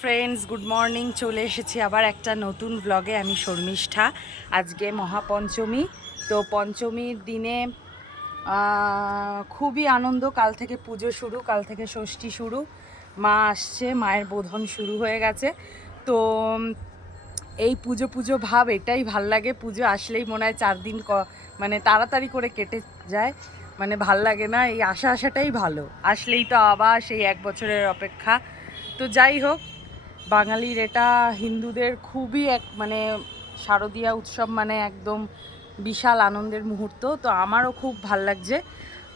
Friends, good morning. চলে এসেছি আবার একটা নতুন ব্লগে। আমি শর্মিষ্ঠা। আজকে মহাপঞ্চমী, তো পঞ্চমীর দিনে খুবই আনন্দ। কাল থেকে পুজো শুরু, কাল থেকে ষষ্ঠী শুরু, মা আসছে, মায়ের বোধন শুরু হয়ে গেছে। তো এই পুজো পুজো ভাব, এটাই ভাল লাগে। পুজো আসলেই মনে হয় 4 দিন মানে তাড়াতাড়ি করে কেটে যায়, মানে ভাল লাগে না। এই আসাটাই ভালো, আসলেই তো আবার সেই 1 বছরের অপেক্ষা। তো যাই হোক, বাঙালির এটা, হিন্দুদের খুবই মানে শারদীয়া উৎসব মানে একদম বিশাল আনন্দের মুহূর্ত। তো আমারও খুব ভাল লাগছে।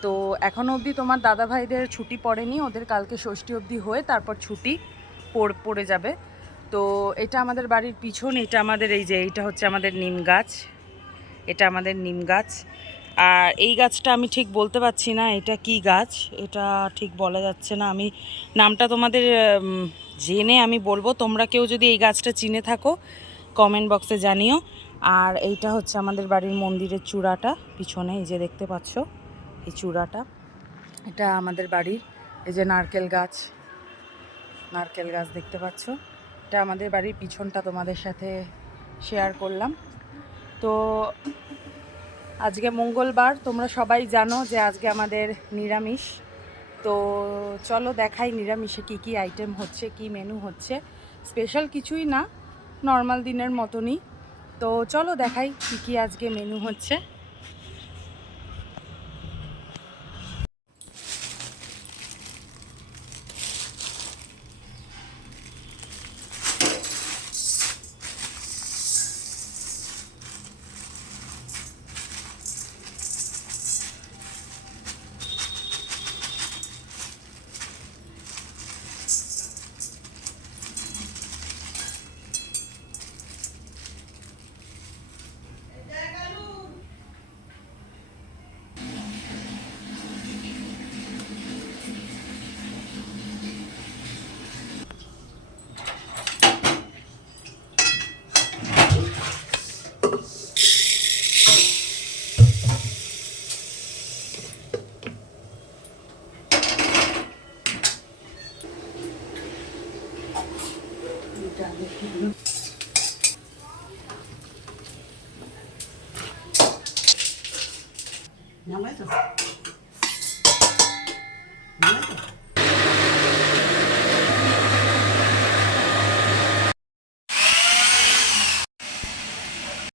তো এখনও অবধি তোমার দাদা ভাইদের ছুটি পড়েনি, ওদের কালকে ষষ্ঠী অবধি হয়ে তারপর ছুটি পড়ে যাবে। তো এটা আমাদের বাড়ির পিছন, এটা আমাদের এই যে এইটা হচ্ছে আমাদের নিম গাছ, এটা আমাদের নিম গাছ। আর এই গাছটা আমি ঠিক বলতে পারছি না এটা কি গাছ, এটা ঠিক বলা যাচ্ছে না। আমি নামটা তোমাদের জেনে আমি বলবো। তোমরা কেউ যদি এই গাছটা চিনে থাকো কমেন্ট বক্সে জানিও। আর এইটা হচ্ছে আমাদের বাড়ির মন্দিরের চূড়াটা, পিছনে এই যে দেখতে পাচ্ছ এই চূড়াটা, এটা আমাদের বাড়ির। এই যে নারকেল গাছ দেখতে পাচ্ছ, এটা আমাদের বাড়ির পিছনটা তোমাদের সাথে শেয়ার করলাম। তো আজকে মঙ্গলবার, তোমরা সবাই জানো যে আজকে আমাদের নিরামিষ। তো চলো দেখাই নিরামিষে কি কি আইটেম হচ্ছে, কি মেনু হচ্ছে। স্পেশাল কিছুই না, নর্মাল দিনের মতনই। তো চলো দেখাই কি কি আজকে মেনু হচ্ছে।